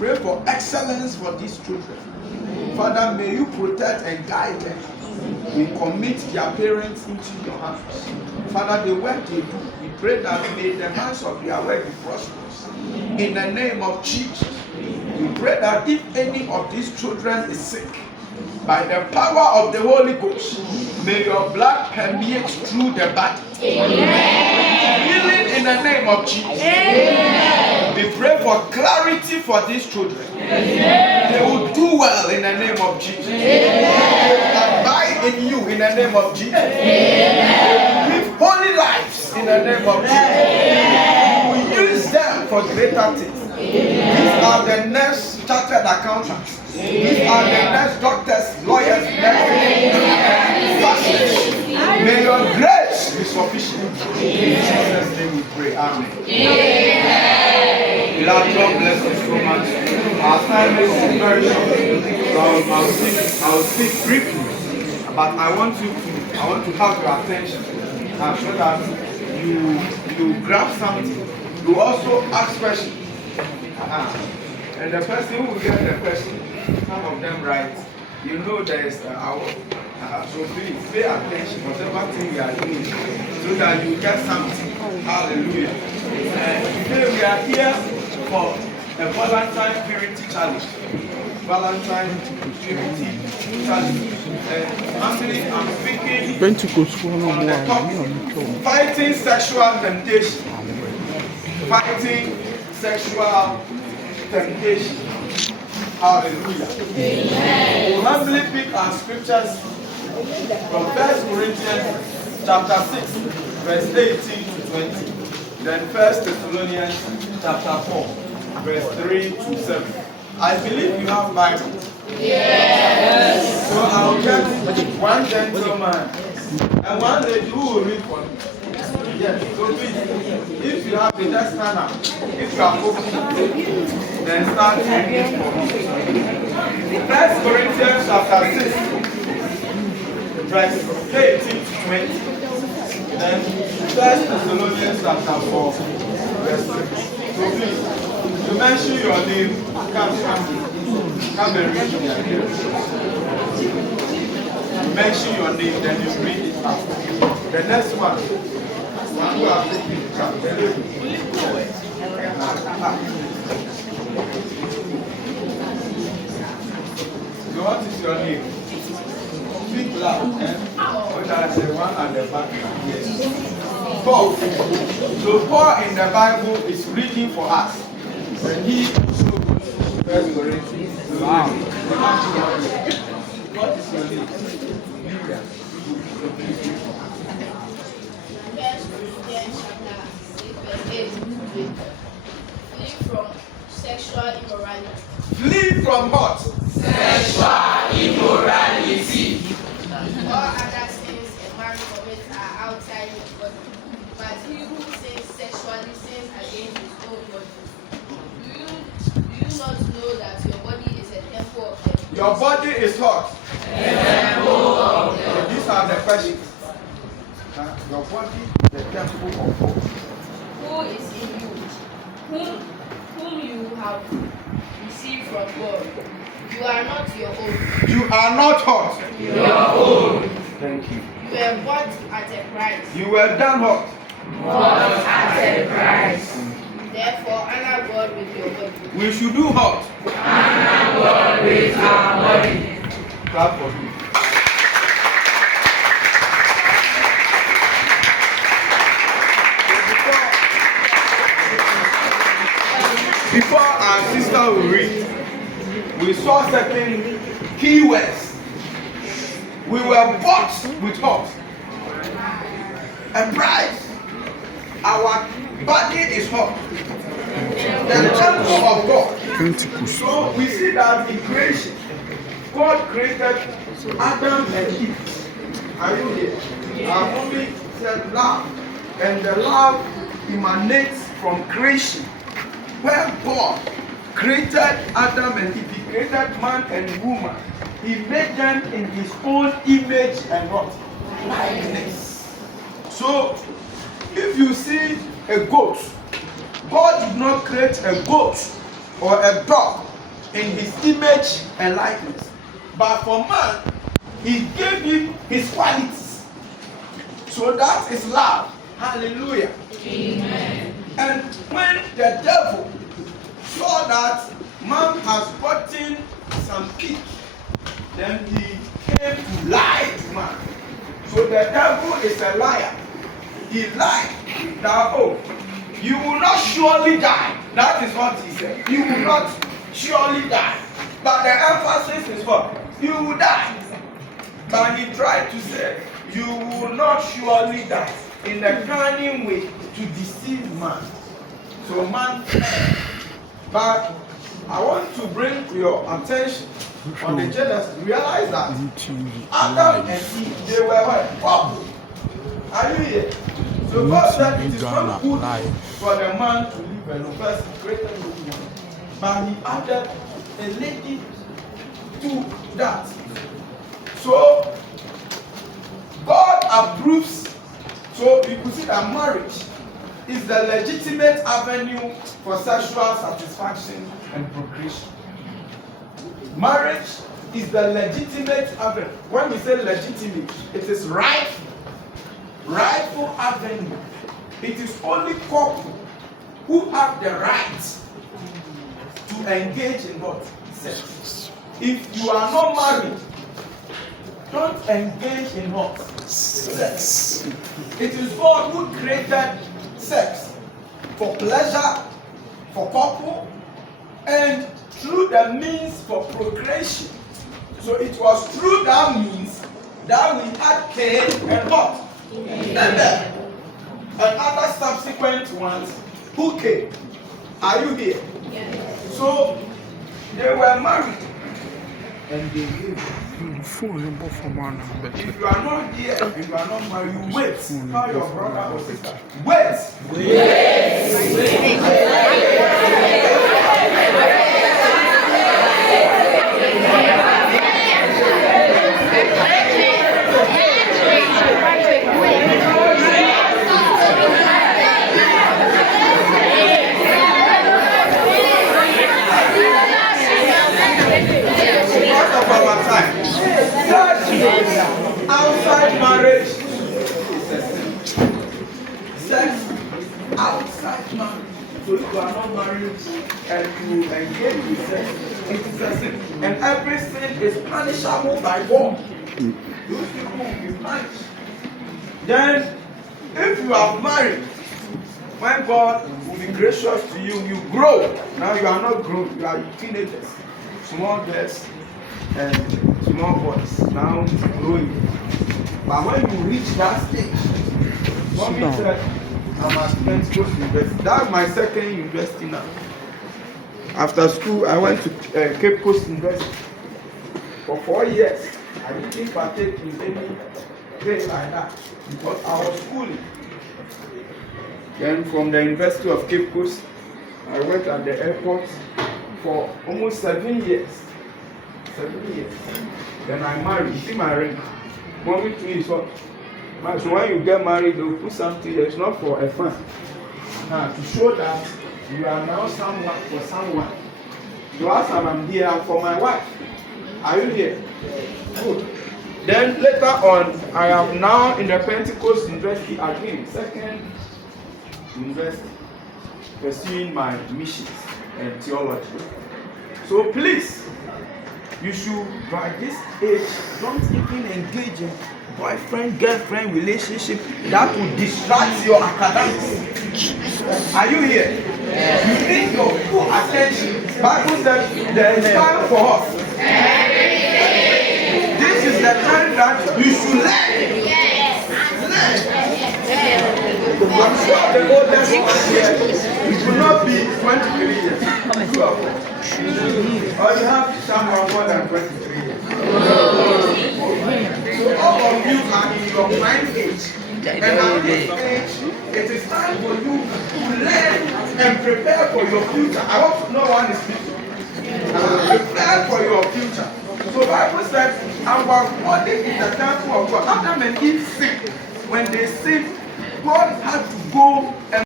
pray for excellence for these children. Father, may you protect and guide them. We commit their parents into your hands. Father, the work they do, we pray that may the hands of their work be prosperous. In the name of Jesus, we pray that if any of these children is sick, by the power of the Holy Ghost, may your blood permeate through the body. Healing in the name of Jesus. Amen. We pray for clarity for these children. Amen. They will do well in the name of Jesus. Amen. They will abide in you in the name of Jesus. Amen. Live holy lives in the name of Jesus. Amen. We use them for greater things. Amen. These are the next chartered accountants. These are the next doctors, lawyers, pastors. May your grace be sufficient. In Jesus' name we pray. Amen. Lord, God bless you so much. Our time is very short. So I'll speak briefly, but I want to have your attention so that you grab something. You also ask questions. And the person who will get the question, some of them right, you know there is an hour. So please pay attention whatever thing we are doing so that you get something. Hallelujah. Today we are here for a Valentine Purity Challenge. Valentine Purity Challenge. Actually, I'm speaking on the topic fighting sexual temptation. Fighting sexual temptation. Hallelujah. Amen. We'll humbly pick our scriptures from 1 Corinthians chapter 6, verse 18 to 20. Then 1 Thessalonians chapter 4, verse 3 to 7. I believe you have Bible. Yes. So I'll get one gentleman and one lady who will read for me. Yes, so please, if you have the just stand up. If you are focused, then start reading for me. 1 Corinthians chapter 6, verse 18 to 20. Then 1 Thessalonians chapter 4, verse 6. So please, you mention your name, come and read it. You mention your name, then you read it out. The next one. So what is your name? Speak loud. So that's the one at the back. Yes. Paul. So Paul in the Bible is reading for us. When he first Corinthians. Wow. What is your name? Flee from sexual immorality. Flee from what? Sexual immorality. All other sins a man commits are outside his body, but he who sins sexually sins against his own body. Do you not know that your body is a temple of the Holy? Your body is what? A temple of the So these are the questions. Your body is the temple of God. Who is in you, whom you have received from God. You are not your own. You are not hot. your own. Thank you. You were bought at a price. You were done hot. Bought at a price. Therefore, honor God with your body. We should do hot. Honor God with our body. Clap for me. Before our sister will read, we saw certain keywords. We were bought with hot. A price. Our body is hot. The temple of God. So we see that in creation, God created Adam and Eve. Are you here? Our mommy said love. And the love emanates from creation. Where God created Adam and Eve, He created man and woman. He made them in His own image and what? Likeness. So, if you see a goat, God did not create a goat or a dog in his image and likeness. But for man, he gave him his qualities. So that is love. Hallelujah. Amen. And when the devil saw that man has gotten some peak, then he came to lie to man. So the devil is a liar. He lied that, oh, you will not surely die. That is what he said. You will not surely die. But the emphasis is what? You will die. But he tried to say, you will not surely die, in a cunning way to deceive man. So man, but I want to bring your attention on the Genesis. Realize that Adam and Eve, they were what? Couple. Are you here? So God said it is not good for the man to live alone. First, he created the woman. But he added a lady to that. So God approves. So you could see that marriage is the legitimate avenue for sexual satisfaction and procreation. Marriage is the legitimate avenue. When we say legitimate, it is rightful avenue. It is only couple who have the right to engage in what? Sex. If you are not married, don't engage in what? Sex. It is God who created sex for pleasure, for couple, and through the means for procreation. So it was through that means that we had Cain and what? Abel. And other subsequent ones who came. Are you here? Yes. So they were married and they lived. If you are not here, if you are not married, wait. Tell your brother or sister. Wait. Because of our time. Outside marriage is a sin. Sex outside marriage. So if you are not married and you engage with sex, it is a sin. And every sin is punishable by God. Those people will be punished. Then, if you are married, when God will be gracious to you, you grow. Now you are not grown, you are teenagers, small girls and small boys, now growing. But when you reach that stage, mommy said, I'm at Pentecost University. That's my second university now. After school, I went to Cape Coast University for 4 years. I didn't partake in anything like that because I was schooling. Then from the University of Cape Coast, I worked at the airport for almost 7 years. 7 years. Then I married. You see my ring? Mommy to is what? So when you get married, they'll put something that's not for a fun. To show that you are now someone for someone. You ask them, I'm here, I'm for my wife. Are you here? Good. Then later on, I am now in the Pentecost University again, second university, pursuing my missions and theology. So please, you should, by this age, don't even engage in boyfriend, girlfriend relationship that will distract your academics. Are you here? Yes. You need your full attention. Bible says there is time for us. This is the time that you should learn. I'm sure the oldest one here, it will not be 23 years. Or you have someone more than 23 years. So all of you are in your mind age. And at this age, it is time for you to learn and prepare for your future. I hope no one is speaking. Prepare for your future. So Bible says, our body is the temple of God. Adam and Eve sinned. When they sinned, God had to go and